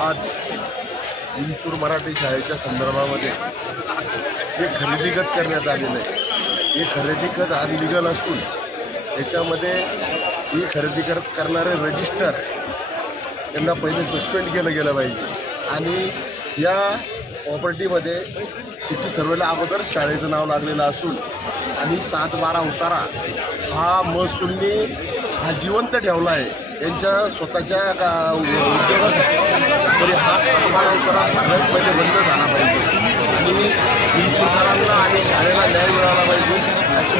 आज विंचूर मराठी शाळेच्या संदर्भामध्ये जे खरेदीगत करण्यात आलेलं आहे हे खरेदी खत अनलिगल असून त्याच्यामध्ये ही खरेदी कर करणारे रजिस्टर यांना पहिले सस्पेंड केलं गेलं पाहिजे. आणि या प्रॉपर्टीमध्ये सिटी सर्वेला अगोदर शाळेचं नाव लागलेलं असून आणि सात बारा उतारा हा महसूलनी हा जिवंत ठेवला आहे. त्यांच्या स्वतःच्या उद्योगासाठी तरी हा सात बारा उतारा सगळ्यात पहिले बंद झाला पाहिजे. आणि विंचूरकरांना आणि शाळेला न्याय मिळाला पाहिजे अशी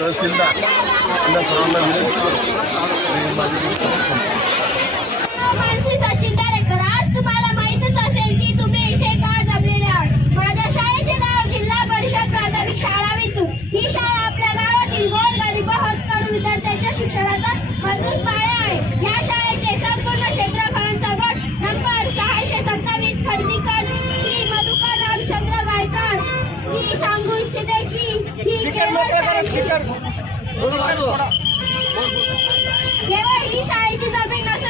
तहसीलदार यांना सर्वांना विनंती करतो. आणि माझी शिक्षणाचा मजबूत पाया आहे. या शाळेचे संपूर्ण क्षेत्रफळांचा गट नंबर सहाशे सत्तावीस खर्दीकर श्री मधुकर रामचंद्र गायकवाड. मी सांगू इच्छिते की ही केवळ शाळेची केवळ ही शाळेची जमीन नसून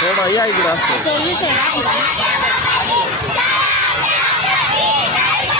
我们是祖国的天空飞